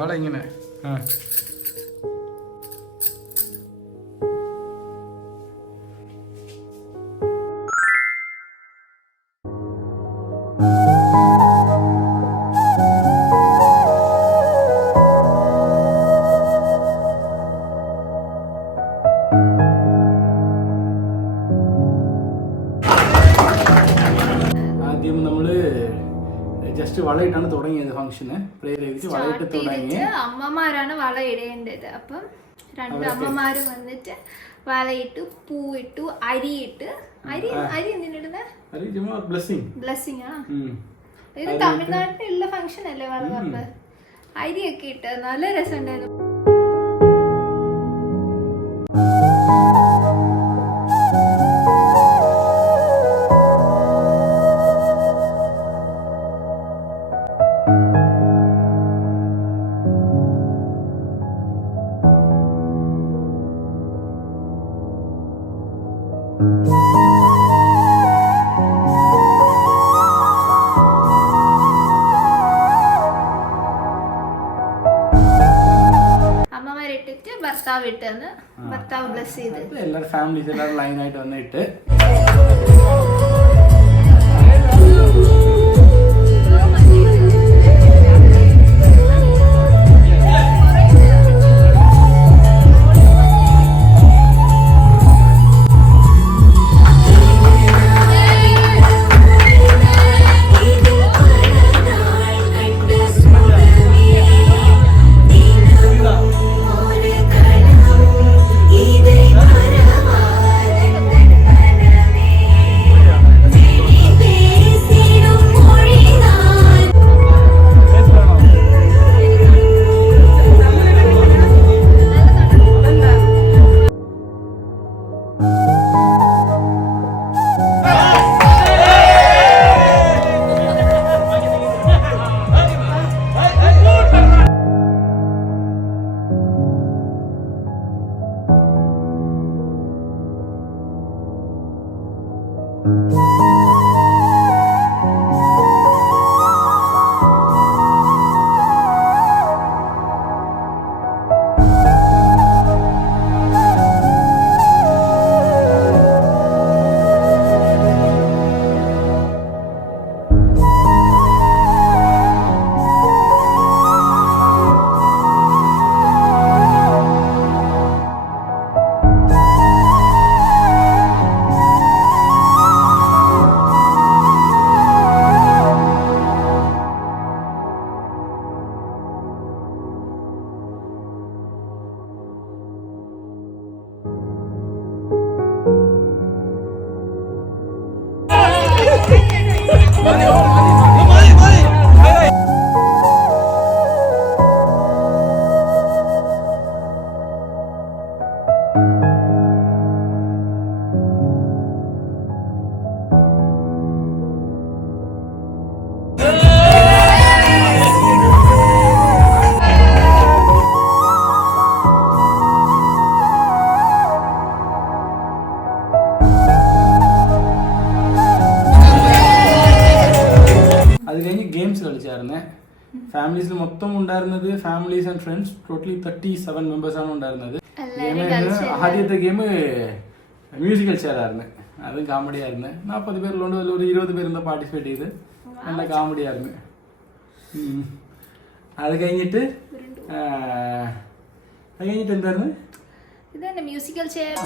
വള ഇങ്ങനെ ജസ്റ്റ് വളയിട്ടാണ് തുടങ്ങിയത് ഫംഗ്ഷന്. പ്രേയർ ചെയ്തിട്ട് വളയിട്ട് തുടങ്ങി. അമ്മമാരാണ് വള ഇടേണ്ടത്. അപ്പം രണ്ട് അമ്മമാര് വന്നിട്ട് വളയിട്ടു, പൂവിട്ടു, അരിയിട്ടു. അരി എന്തിനിടുന്നത്? ബ്ലെസ്സിങ് ആ. ഇത് തമിഴ്നാട്ടിലുള്ള ഫംഗ്ഷൻ അല്ലേ വളകാപ്പ്. അരിയൊക്കെ ഇട്ട് നല്ല രസമുണ്ടായിരുന്നു. ഭർത്താവ് ഇട്ടെന്ന് ഭർത്താവ് ബ്ലസ് ചെയ്ത് എല്ലാവരും ഫാമിലീസ് എല്ലാവരും ലൈനായിട്ട് വന്നിട്ട് ഗെയിംസ് കളിച്ചായിരുന്നേ. ഫാമിലീസിൽ മൊത്തം ഉണ്ടായിരുന്നത് ഫാമിലീസ് ആൻഡ് ഫ്രണ്ട്സ് ടോട്ടലി 37 മെമ്പേഴ്സാണ് ഉണ്ടായിരുന്നത്. ആദ്യത്തെ ഗെയിം മ്യൂസിക്കൽ ചെയറായിരുന്നു. അത് കോമഡി ആയിരുന്നു. 40 പേരുള്ളതുകൊണ്ട് ഒരു 20 പേരെന്തോ പാർട്ടിസിപ്പേറ്റ് ചെയ്ത് നല്ല കോമഡി ആയിരുന്നു. അത് കഴിഞ്ഞിട്ട് എന്തായിരുന്നു മ്യൂസിക്കൽ ചെയർ.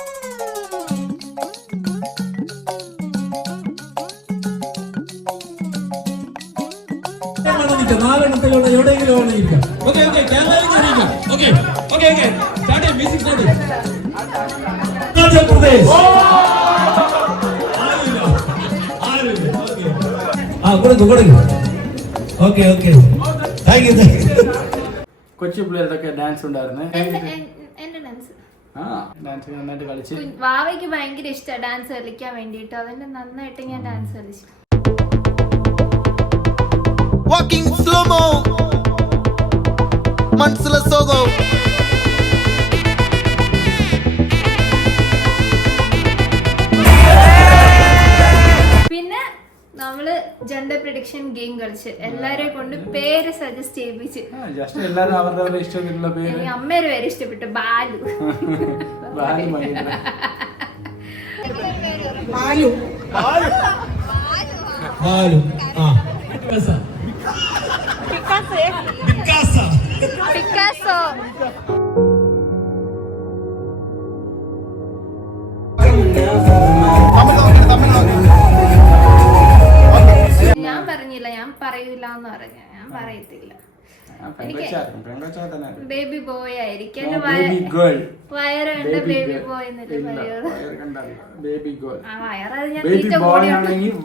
നാലെണ്ണത്തിലൂടെ എവിടെയെങ്കിലും വേണമെങ്കിൽ okay okay okay okay okay start music start. Pradesh കൊടുക്കും. Okay okay thank you. കൊച്ചു പിള്ളേരുടെ ഡാൻസ് ഉണ്ടായിരുന്നു. ഡാൻസ് നന്നായിട്ട് കളിച്ച്. വാവയ്ക്ക് ഭയങ്കര ഇഷ്ടമാണ് ഡാൻസ് കളിക്കാൻ വേണ്ടിയിട്ട്. അതിന്റെ നന്നായിട്ട് ഞാൻ ഡാൻസ് കളിച്ചു. Walking slow-mo Mansala Sogo പിന്നെ നമ്മള് ജെൻഡർ സെലക്ഷൻ ഗെയിം കളിച്ച് എല്ലാരെ കൊണ്ട് പേര് സജസ്റ്റ് ചെയ്യിപ്പിച്ച്. ജസ്റ്റ് എല്ലാരും അവരുടെ ഇഷ്ടമുള്ള പേര്. അമ്മേരെ പേര് ഇഷ്ടപ്പെട്ടു, ബാലു. ബാലു മഹേന്ദ്ര. ബാലു പിക്കാസോ. ഞാൻ പറഞ്ഞില്ല, ഞാൻ പറയൂല എന്ന് പറഞ്ഞ, ഞാൻ പറയത്തില്ല. ബേബി ബോയ് ആയിരിക്കും. വയറുണ്ട് ബേബി ബോയ് എന്നല്ലേ പറയുള്ളൂ. വയറ് ഞാൻ തീറ്റ കൂടി.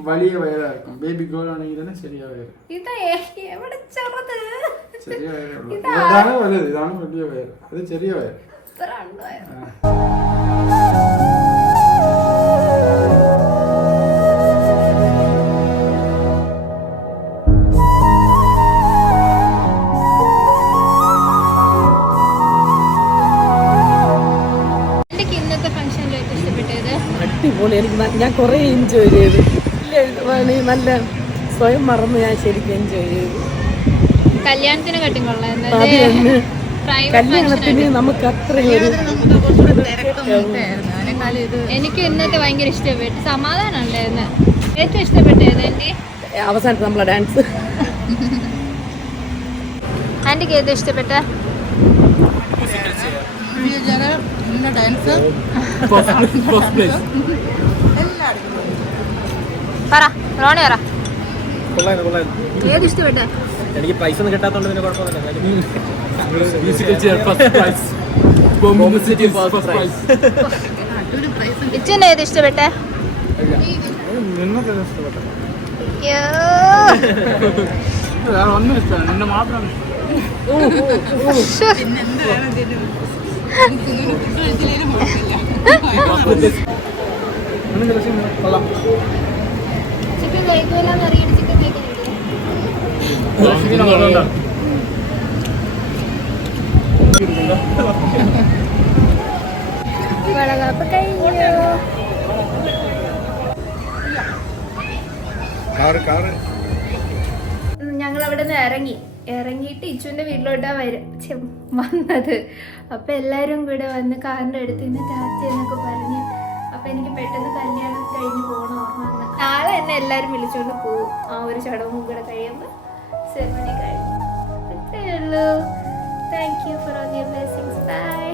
വലിയ വയറായിരിക്കും. ബേബി ഗേൾ ആണെങ്കിൽ തന്നെ ചെറിയ വയറ്. ഇത് എവിടെ ചെറുത്? ചെറിയ വയറുള്ളൂ. ഇതാണ് വലുത്, ഇതാണ് വലിയ വയറ്, അത് ചെറിയ വയറ്. ഇത്ര ഉണ്ട് വയറ്. അടിപൊളി. ഞാൻ കുറേ എൻജോയ് ചെയ്തു. നല്ല സ്വയം മറന്ന് ഞാൻ ശരിക്കും എൻജോയ് ചെയ്തു. കല്യാണത്തിന് കല്യാണത്തിന് നമുക്ക് അത്രയും എനിക്ക് ഇന്നത്തെ ഭയങ്കര ഇഷ്ടപ്പെട്ടു. സമാധാനം ഉണ്ടായിരുന്നു. ഏറ്റവും ഇഷ്ടപ്പെട്ടത് ആന്റി അവസാനത്തെ നമ്മളെ ഡാൻസ്. ആന്റിക്ക് ഏറ്റവും ഇഷ്ടപ്പെട്ട പറ, റോണി പറ. ഏത് ഇഷ്ടപ്പെട്ടെ? എനിക്ക് പ്രൈസ് ഒന്നും കിട്ടാത്തോണ്ട് പിന്നെ കുഴപ്പമൊന്നുമില്ല. ഇച്ചന്റെ ഏത് ഇഷ്ടപ്പെട്ടെ? ഒന്നും ഇഷ്ടമാണ്, നിന്നെ മാത്രം. ചിക്കൻ കഴിക്കൂലെന്ന് അറിയാം. ചിക്കൻ കഴിക്കുന്നില്ല. വളകാപ്പ് കഴിഞ്ഞു. ഞങ്ങൾ അവിടെ നിന്ന് ഇറങ്ങിയിട്ട് ഇച്ചുവിന്റെ വീട്ടിലോട്ടാ വന്നത്. അപ്പൊ എല്ലാരും കൂടെ വന്ന് കാറിന്റെ അടുത്ത് നിന്ന് ടാറ്റ എന്നൊക്കെ പറഞ്ഞ്. അപ്പൊ എനിക്ക് പെട്ടെന്ന് കല്യാണം കഴിഞ്ഞ് പോകണം ഓർമ്മ വന്ന്. നാളെ എന്നെ എല്ലാരും വിളിച്ചോണ്ട് പോകും. ആ ഒരു ചടങ്ങും കൂടെ കഴിയുമ്പോ സെറമണി കഴിഞ്ഞു. അത്രേ ഉള്ളൂ. Thank you for all your blessings. By.